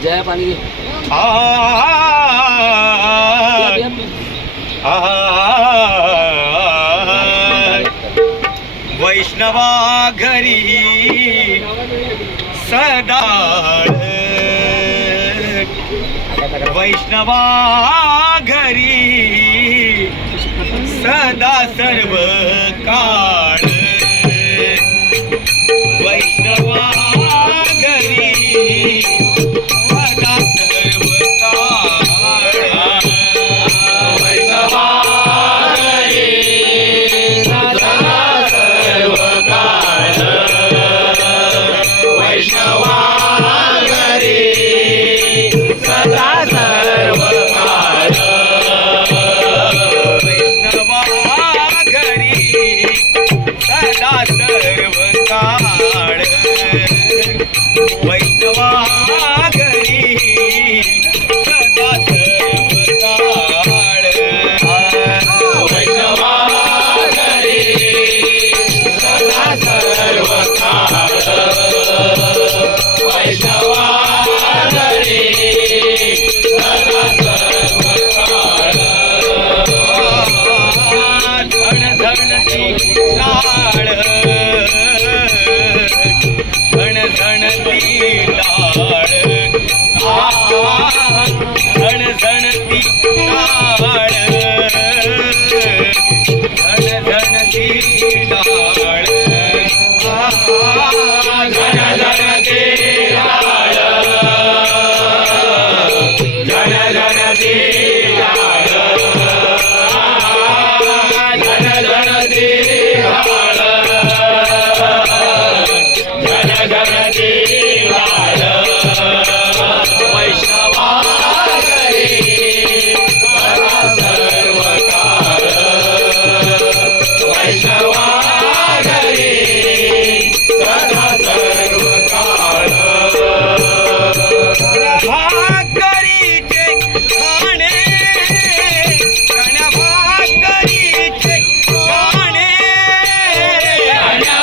जय पाणी वैष्णवा घरी सदा वैष्णवा घरी सदा सर्व काळ वैष्णवा घरी सदा सर्व काळ वैष्णवा घरी सदा सर्व काळ वैष्णवा घरी सदा सर्व काळ वैष्णवा घरी सदा सर्व काळ वैष्णवा घरी सदा सर्व काळ वैष्णवा घरी सदा सर्व काळ वैष्णवा घरी सदा सर्व काळ झणझणती लाळ झणझणती लाळ झणझणती लाळ झणझणती लाळ झणझणती लाळ झणझणती लाळ झणझणती लाळ झणझणती लाळ वैष्णवा घरी सदा सर्व काळ वैष्णवा घरी सदा सर्व काळ भाकरीचे खाणे भाकरीचे खाणे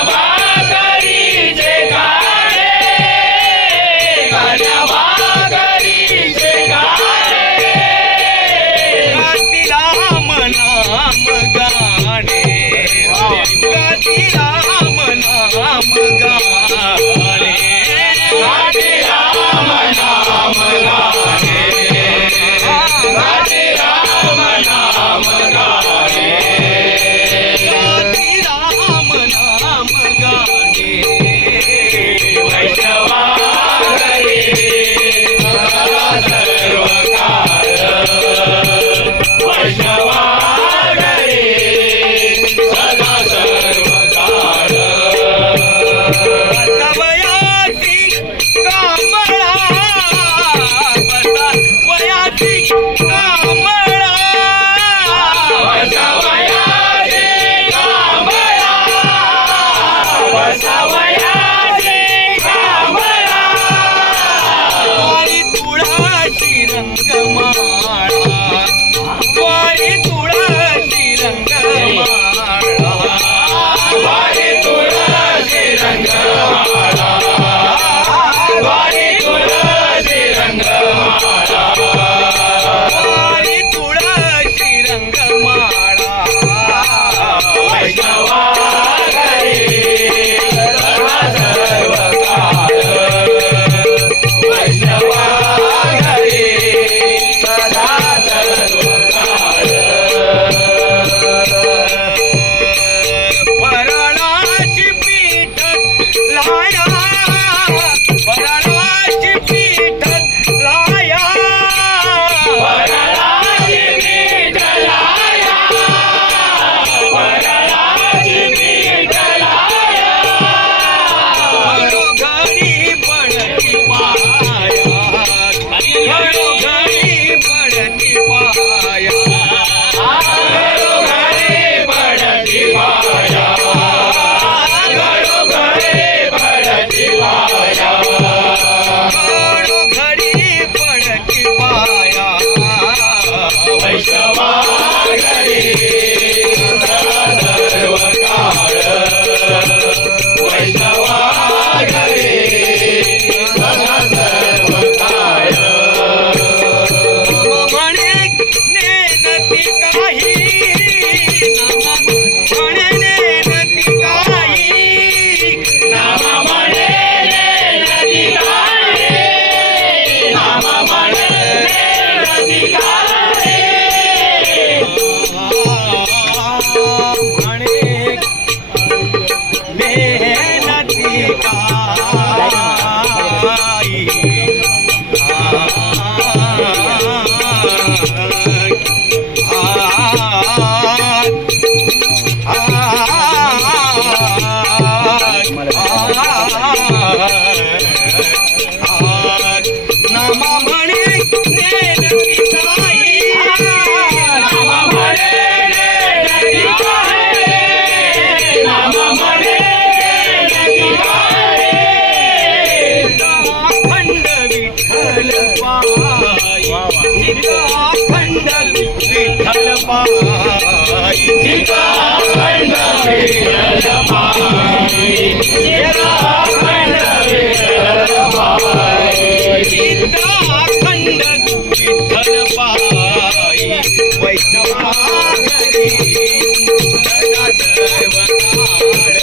भाकरीचे खाणे भाकरीचे खाणे गाती राम नाम गाणे गाती राम नाम गाणे गाती राम नाम गाणे गाती राम नाम गाणे गाती राम नाम गाणे वैष्णवा घरी सदा सर्व काळ वैष्णवा घरी सदा सर्व काळ बसवयाची कामळा बसवयाची कामळा बसवयाची कामळा बसवयाची कामळा वारी तुळाची रंगमाळा वारी तुळाची रंगमाळा वारी तुळाची रंगमाळा वारी तुळाची रंगमाळा वारी तुळाची रंगमाळा वैष्णवा घरी सदा सर्व काळ वैष्णवा घरी सदा सर्व काळ परळाची पीठ लाया परळाची पीठ लाया परळाची पीठ लाया परळाची पीठ लाया घरी पडती पाया घरी पडती पाया घरी पडती पाया घरी पडती नामा म्हणे नेनती काही नामा म्हणे नेनती काही नामा म्हणे नेनती काही अखंड विठ्ठल पायी अखंड विठ्ठल पायी अखंड विठ्ठल पायी अखंड विठ्ठल पायी अखंड विठ्ठल पायी वैष्णवा घरी सदा सर्व काळ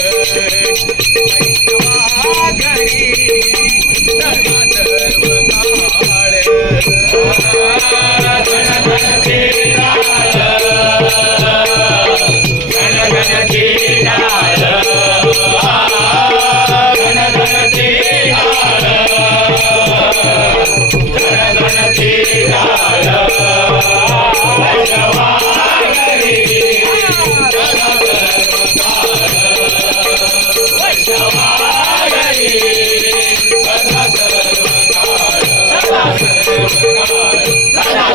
वैष्णवा घरी सदा सर्व काळ गणगणते लाल गणगणते लाल गणगणते लाल गणगणते लाल वैष्णवा घरी सदा सर्व काळ वैष्णवा घरी सदा सर्व काळ सदा सर्व काळ सदा